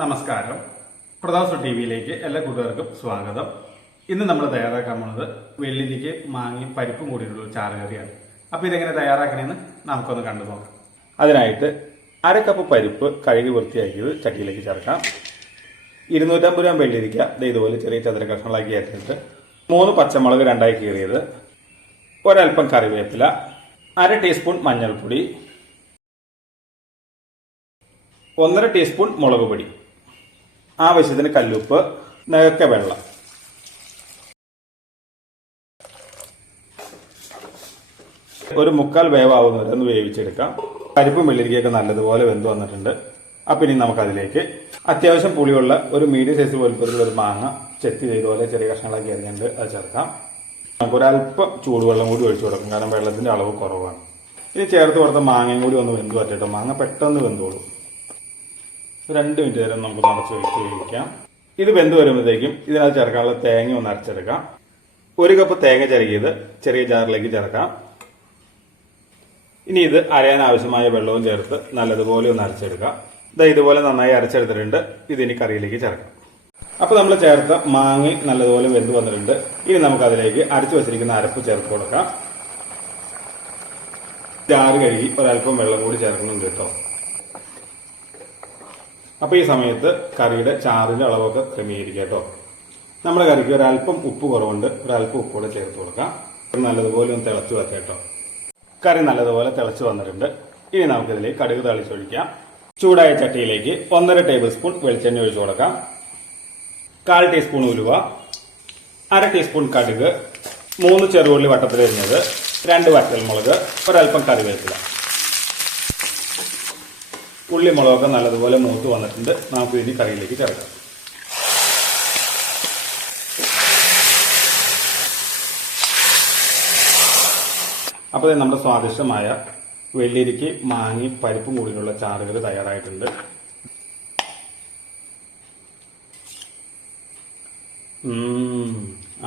നമസ്കാരം. പ്രതാസ് ടിവിയിലേക്ക് എല്ലാ കൂട്ടുകാർക്കും സ്വാഗതം. ഇന്ന് നമ്മൾ തയ്യാറാക്കാൻ പോകുന്നത് വെള്ളിരിക്ക് മാങ്ങയും പരിപ്പും കൂടിയിട്ടുള്ള ചാറുകറിയാണ്. അപ്പോൾ ഇതെങ്ങനെ തയ്യാറാക്കണമെന്ന് നമുക്കൊന്ന് കണ്ടു നോക്കാം. അതിനായിട്ട് അരക്കപ്പ് പരിപ്പ് കഴുകി വൃത്തിയാക്കിയത് ചട്ടിയിലേക്ക് ചേർക്കാം. 250 ഗ്രാം വെള്ളിരിക്ക ഇതുപോലെ ചെറിയ ചതുര കഷ്ണങ്ങളാക്കി അരിഞ്ഞിട്ട് 3 പച്ചമുളക് രണ്ടായി കീറിയത്, ഒരൽപ്പം കറിവേപ്പില, 1/2 ടീസ്പൂൺ മഞ്ഞൾപ്പൊടി, 1/2 ടീസ്പൂൺ മുളക് പൊടി, ആവശ്യത്തിന് കല്ലുപ്പ്, നികക്ക വെള്ളം. ഒരു 1/4 വേവാവുന്നവരെ ഒന്ന് വേവിച്ചെടുക്കാം. പരിപ്പും വെള്ളിരിക്കയൊക്കെ നല്ലതുപോലെ വെന്ത് വന്നിട്ടുണ്ട്. അപ്പം ഇനി നമുക്കതിലേക്ക് അത്യാവശ്യം പുളിയുള്ള ഒരു മീഡിയം സൈസ് വലുപ്പത്തിലുള്ള ഒരു മാങ്ങ ചെത്തി ഇതുപോലെ ചെറിയ കഷ്ണങ്ങളാക്കി അരിഞ്ഞിട്ട് അത് ചേർക്കാം. നമുക്കൊരല്പം ചൂടുവെള്ളം കൂടി ഒഴിച്ചു കൊടുക്കും, കാരണം വെള്ളത്തിന്റെ അളവ് കുറവാണ്. ഇനി ചേർത്ത് കൊടുത്ത മാങ്ങയും കൂടി ഒന്ന് വെന്ത് വരട്ടോ. മാങ്ങ പെട്ടെന്ന് വെന്തോളും. 2 മിനിറ്റ് നേരം നമുക്ക് നിറച്ച് വെച്ച് വേവിക്കാം. ഇത് വെന്ത് വരുമ്പോഴത്തേക്കും ഇതിനകത്ത് ചേർക്കാനുള്ള തേങ്ങ ഒന്ന് അരച്ചെടുക്കാം. 1 കപ്പ് തേങ്ങ ചിരകിയത് ചെറിയ ജാറിലേക്ക് ചേർക്കാം. ഇനി ഇത് അരയാൻ ആവശ്യമായ വെള്ളവും ചേർത്ത് നല്ലതുപോലെ ഒന്ന് അരച്ചെടുക്കാം. ഇതുപോലെ നന്നായി അരച്ചെടുത്തിട്ടുണ്ട്. ഇതിനി കറിയിലേക്ക് ചേർക്കാം. അപ്പോൾ നമ്മൾ ചേർത്ത മാങ്ങ നല്ലതുപോലെ വെന്ത് വന്നിട്ടുണ്ട്. ഇനി നമുക്ക് അതിലേക്ക് അരച്ചു വെച്ചിരിക്കുന്ന അരപ്പ് ചേർത്ത് കൊടുക്കാം. ജാറ് കഴുകി ഒരല്പം വെള്ളം കൂടി ചേർക്കുന്നുണ്ട് കേട്ടോ. അപ്പോൾ ഈ സമയത്ത് കറിയുടെ ചാറിന്റെ അളവൊക്കെ ക്രമീകരിക്കുക കേട്ടോ. നമ്മുടെ കറിക്ക് ഒരല്പം ഉപ്പ് കുറവുണ്ട്, ഒരല്പം ഉപ്പ് കൂടെ ചേർത്ത് കൊടുക്കാം. നല്ലതുപോലെ ഒന്ന് തിളച്ചു വെക്കാം കേട്ടോ. കറി നല്ലതുപോലെ തിളച്ചു വന്നിട്ടുണ്ട്. ഇനി നമുക്കിതിലേക്ക് കടുക് തളിച്ചൊഴിക്കാം. ചൂടായ ചട്ടിയിലേക്ക് 1.5 ടേബിൾ സ്പൂൺ വെളിച്ചെണ്ണ ഒഴിച്ചു കൊടുക്കാം. 1/4 ടീസ്പൂൺ ഉലുവ, 1/2 ടീസ്പൂൺ കടുക്, 3 ചെറുള്ളി വട്ടത്തിലരിഞ്ഞത്, 2 വറ്റൽമുളക്, ഒരല്പം കറിവേപ്പില. ഉള്ളി മുളകൊക്കെ നല്ലതുപോലെ മൂത്ത് വന്നിട്ടുണ്ട്. നമുക്ക് ഇനി കറിയിലേക്ക് ചേർക്കാം. അപ്പോൾ നമ്മുടെ സ്വാദിഷ്ടമായ വെള്ളിരിക്ക് മാങ്ങി പരിപ്പും കൂടിയുള്ള ചാറുകറി തയ്യാറായിട്ടുണ്ട്.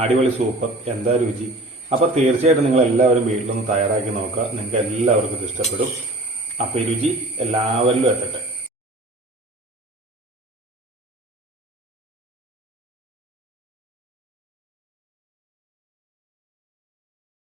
അടിപൊളി, സൂപ്പർ, എന്താ രുചി. അപ്പോൾ തീർച്ചയായിട്ടും നിങ്ങൾ എല്ലാവരും വീട്ടിലൊന്ന് തയ്യാറാക്കി നോക്കുക. നിങ്ങൾക്ക് എല്ലാവർക്കും ഇത് ഇഷ്ടപ്പെടും. അപ്പോൾ ഈ രുചി എല്ലാവരിലും എത്തട്ടെ.